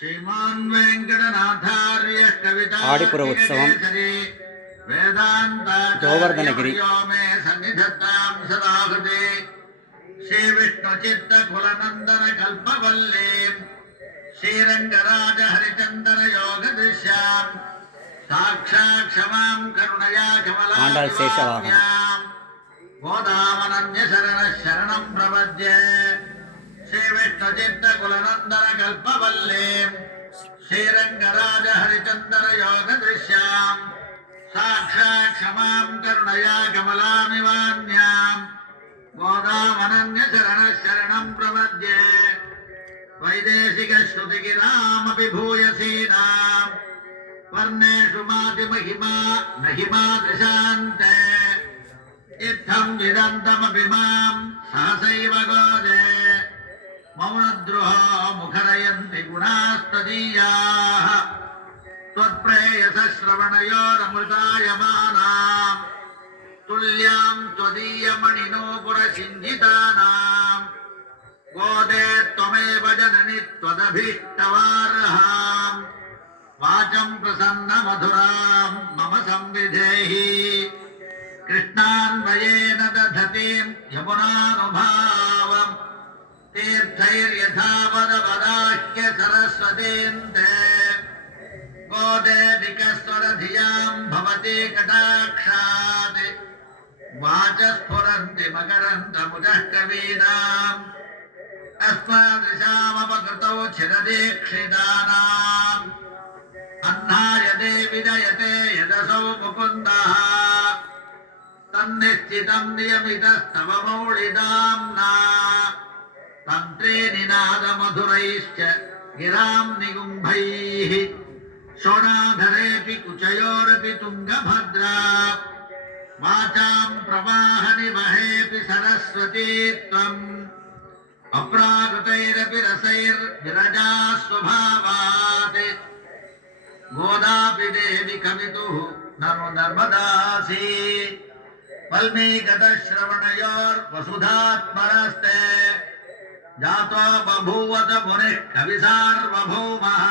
श्रीमान् वेंकटनाथार्य आडिपुर उत्सवं गोवर्धनगिरि मे सन्निधत्तां सदा हृदे श्रीविष्णुचित्तकुलनन्दन कल्पवल्लीं श्रीरङ्गराज हरिचन्दन योगदृश्यां साक्षात् क्षमां करुणया आण्डाळ् शेषवाहन कमलां गोदावनन्यशरणः शरणं प्रपद्ये श्रीविष्णुचित्तकुलनन्दन कल्पवल्लीं श्रीरङ्गराज हरिचन्दन योगदृश्यां साक्षात् क्षमां करुणया कमलामिवान्यां गोदावनन्यशरणः शरणं प्रपद्ये वैदेशिकश्रुतिगिरामपि भूयसीनां वर्णेषु मातिमहिमा महिमादृशान्ते इत्थं विदन्तमपि मां सहसैव गोदे मौनद्रुहो मुखरयन्ति गुणास्तदीयाः त्वत्प्रेयसश्रवणयोरमृतायमानां तुल्यां त्वदीयमणिनूपुरसिञ्जितानां गोदे त्वमेव जननि त्वदभीष्टवार्हां वाचं प्रसन्नमधुरां मम संविधेहि कृष्णान्वयेन दधतीं यमुनानुभावं तीर्थैर्यथावदवदाह्य सरस्वतीन्ते गोदे विकस्वरधियां भवति कटाक्षात् वाचस्फुरन्ति मकरन्दमुदः कवीनाम् अस्मादृशामपकृतौ चिरदीक्षितानाम् अह्नाय देवि दयते यदसौ मुकुन्दः तन्निश्चितं नियमितस्तव मौलिदाम्ना तन्त्रे निनादमधुरैश्च गिरां निगुम्भैः शोणाधरेऽपि कुचयोरपि तुङ्गभद्रा वाचां प्रवाहनिवहेऽपि सरस्वती त्वम् अप्राकृतैरपि रसैर्विरजा स्वभावात् गोदापि देवि कवितुः ननु नर्मदासि वल्मीकतश्रवणयोर्वसुधात्मनस्ते जातो बभूवत मुनिः कविसार्वभौमः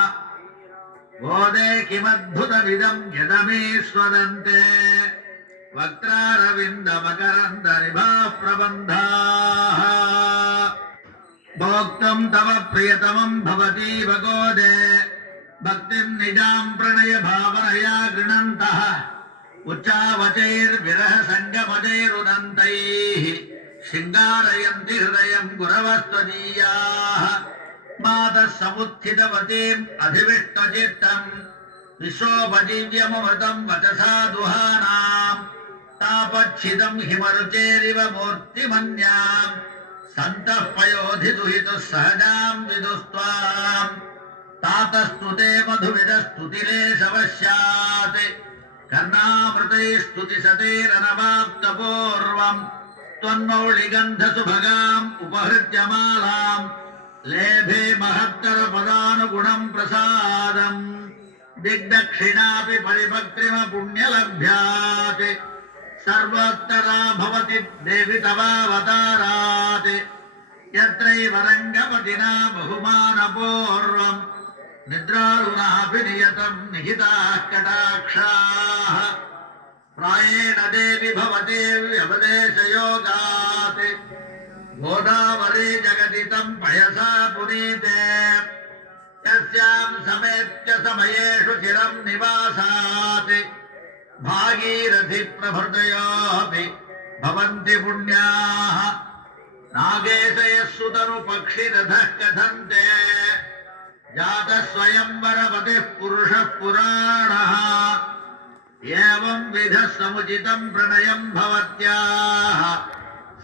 गोदे किमद्भुतमिदं यदमीश्वदन्ते वक्त्रारविन्दमकरन्दनिभाः प्रबन्धाः भोक्तुं तव प्रियतमं भवतीव गोदे भक्तिं निजां प्रणय भावनया गृणन्तः उच्चावचैर्विरह सङ्गमजैरुदन्तैः शृङ्गारयन्ति हृदयं गुरवस्त्वदीयाः मातः समुत्थितवतीम् अधिविष्टचित्तम् विश्वोपजीव्यमृतं वचसा दुहानां तापच्छिदं हिमरुचेरिव मूर्तिमन्यां सन्तः पयोधिदुहितुः सहजां विदुस्त्वां तातस्तुते मधुविदस्तुतिलेशवश्यात् कर्णामृतैस्तुतिशतैरनवाप्तपूर्वं त्वन्मौलिगन्धसुभगाम् उपहृत्य मालां लेभे महत्तरपदानुगुणं प्रसादम् दिग्दक्षिणापि परिभक्तिम पुण्यलभ्यात् सर्वोत्तरा भवति देवि तवावतारात् यत्रैव रङ्गपतिना बहुमानपूर्वं निद्रालुनापि नियतं निहिताः कटाक्षाः प्रायेण देवि भवति व्यपदेशयोगात् गोदावरी जगति तं पयसा पुनीते यस्यां समेत्य समयेषु चिरं निवासात् भागीरथि प्रभृतयोऽपि भवन्ति पुण्याः नागेशयः सुतनु पक्षिरथः कथन्ते जातः स्वयंवरपतिः पुरुषः पुराणः एवं विधः समुचितं प्रणयं भवत्याः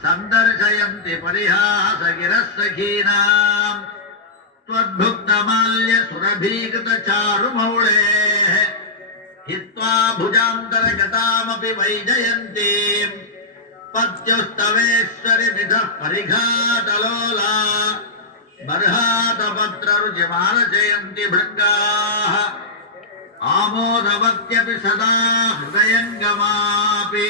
सन्दर्शयन्ति परिहासगिरः सखीनाम् त्वद्भुक्तमाल्य सुरभीकृतचारुमौळेः हित्वा भुजान्तरगतामपि वैजयन्तीम् पत्युस्तवेश्वरिमिधः परिघातलोला बर्हातपत्ररुचिमालचयन्ति भृङ्गाः आमोदवत्यपि सदा हृदयङ्गमापि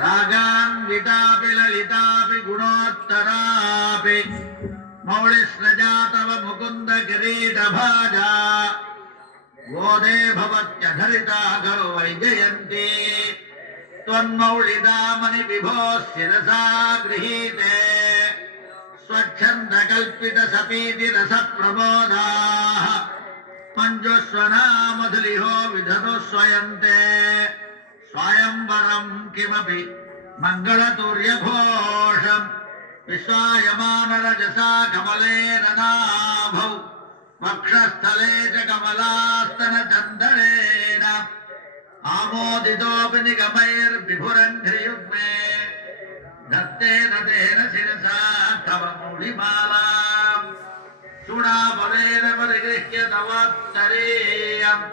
रागान्वितापि ललितापि गुणोत्तरापि मौलिस्रजा तव मुकुंद किरीटभाजा गोदे भवत्यधरिता खलु वैजयन्ती त्वन्मौलिदामनि विभो शिरसा गृहीते स्वच्छन्दकल्पित सपीति रसप्रमोदाः मञ्जुस्वना मधुलिहो विधनुस्वयन्ते स्वयंवरं किमपि मङ्गलतुर्यघोषम् विश्वायमानरजसा कमलेन नाभौ वक्षस्थले च कमलास्तनचन्दनेन आमोदितोऽपि निगमैर्विभुरङ्घ्रियुग्मे दत्तेन तेन शिरसा तव मूढिमालाम् चूडाफलेन परिगृह्य तवोत्तरीयम्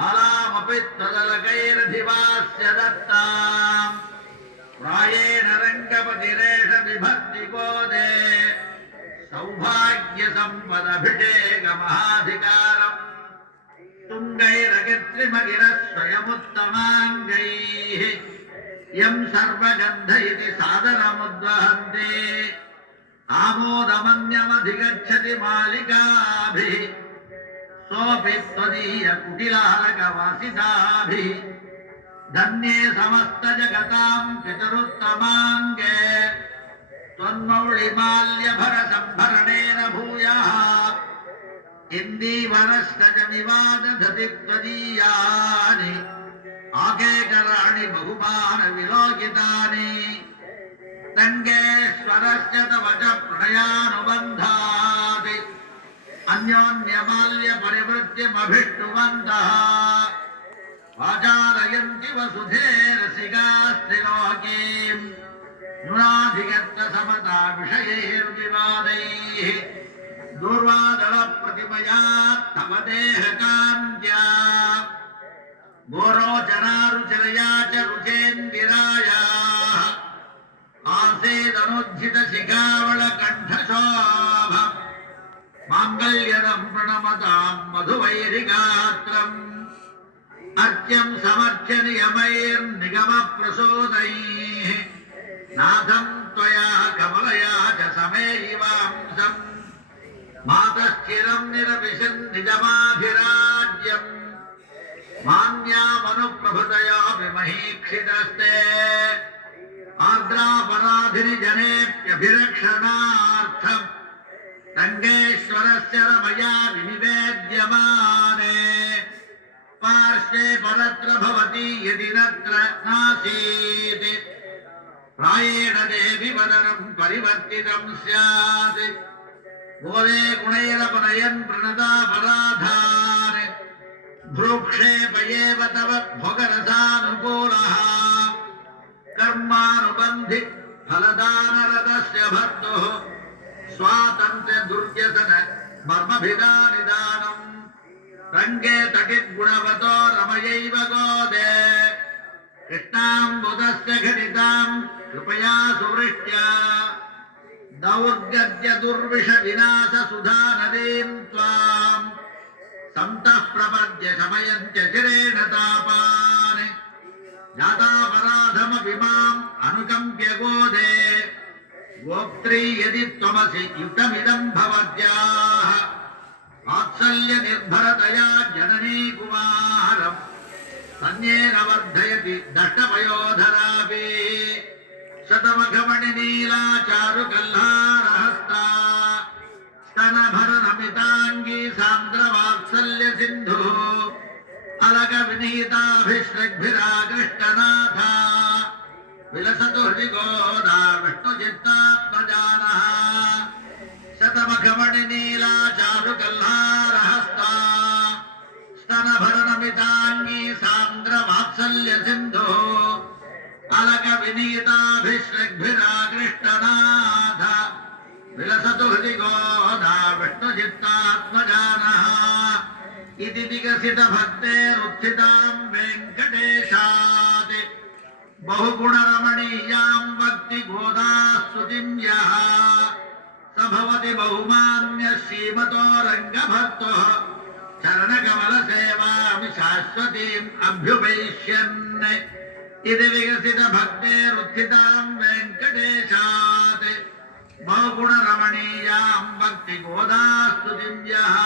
मालामपि त्वदलकैरधिवास्य दत्ताम् प्रायेण रङ्गपतिरेष विभक्ति गोदे सौभाग्यसम्पदभिषेकमहाधिकारम् तुङ्गैरगित्रिमगिरः स्वयमुत्तमाङ्गैः यम् सर्वगन्ध इति सादरमुद्वहन्ति आमोदमन्यमधिगच्छति मालिकाभिः सोऽपि त्वदीयकुटिलालकवासिताभिः धन्ये समस्त जगताम् पितरुत्तमाङ्गे त्वन्मौलिमाल्यभर सम्भरणेन भूयः इन्दीवरश्च च निवादधति त्वदीयानि आकेकराणि बहुमानविलोकितानि रङ्गेश्वरश्च तव च प्रणयानुबन्धात् अन्योन्यमाल्यपरिवृत्तिमभिष्टुवन्तः वाचालयन्ति वसुधेरसिकास्त्रिलोकीम् नुराधिगत्तसमता विषयैर्विवादैः दूर्वादलप्रतिमया तव देहकान्त्या गोरोचनारुचरया च रुचेन्दिरायाः आसेदनुज्झितशिखावळकण्ठशोभ माङ्गल्यदं प्रणमताम् मधुवैरिगात्रम् अर्च्यं समर्च्य नियमैर्निगमप्रसूदैः नाथं त्वया कमलया च समेयिवांसम् मातश्चिरं निरविशन् निजमाधिराज्यम् मान्यामनुप्रभृतया विमहीक्षितस्ते आर्द्रापराधिनि जनेऽप्यभिरक्षणार्थम् रङ्गेश्वरस्य रमया विनिवेद्यमाने पार्श्वे परत्र भवति यदि नत्र नासीत् प्रायेण देवि वदनं परिवर्तितं स्यात् गोदे गुणैरपनयन् प्रणतापराधान् भ्रूक्षेपयेव तव भोगरसानुकूलः कर्मानुबन्धि फलदानरतस्य भर्तुः स्वातन्त्र्य दुर्व्यसन मर्मभिदानिदानम् रङ्गे तटिद्गुणवतो रमयैव गोदे कृष्णाम्बुदस्य घटिताम् कृपया सुवृष्ट्या दौर्गद्य दुर्विष विनाश सुधा नदीम् त्वाम् सन्तः प्रपद्य शमयन्त्य चिरेण तापान् जातापराधमपि माम् अनुकम्प्य गोदे गोप्त्री यदि त्वमसि युतमिदम् भवद्याः वात्सल्य निर्भरतया जननी कुमारम् तन्येन वर्धयति दष्टपयोधरापि शतमघमणिनीला चारुकल्हारहस्ता स्तनभरनमिताङ्गी सान्द्रवात्सल्य सिन्धुः अलकविनीताभिश्रग्भिराकृष्टनाथा विलसतु हृदि गोदा विष्णुचित्तात्मजानः शतमघमणिनीला चारुकल्हारहस्ता स्तनभरनमिताङ्गी सान्द्रवात्सल्य सिन्धुः अलकविनीताभिश्रग्भिराकृष्टनाथ विलसतु हृदि गोदा विष्णुचित्तात्मजानः इति विकसितभक्तेरुत्थितां वेङ्कटेशात् बहुगुणरमणीयां वक्ति गोदास्तुतिं यः स भवति बहुमान्यः श्रीमतो रङ्गभक्तः चरणकमलसेवामि शाश्वतीम् अभ्युपैष्यन् इति विकसितभक्तेरुत्थितां वेङ्कटेशात् बहुगुणरमणीयां भक्ति गोदास्तुतिं यः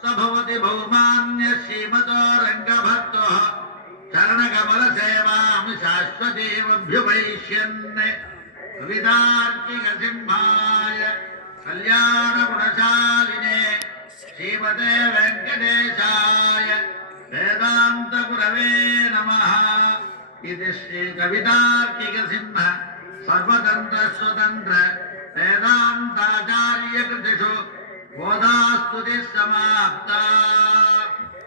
स भवति बहुमान्य श्रीमतो रङ्गभक्तः चरणकमलसेवां शाश्वतीमभ्युपैष्यन् कवितार्किकसिंहाय कल्याणगुणशालिने श्रीमते वेङ्कटेशाय वेदान्तगुरवे नमः। इति श्रीकवितार्किकसिंह सर्वतन्त्रस्वतन्त्र वेदान्ताचार्यकृतिषु गोदास्तुतिः समाप्ता।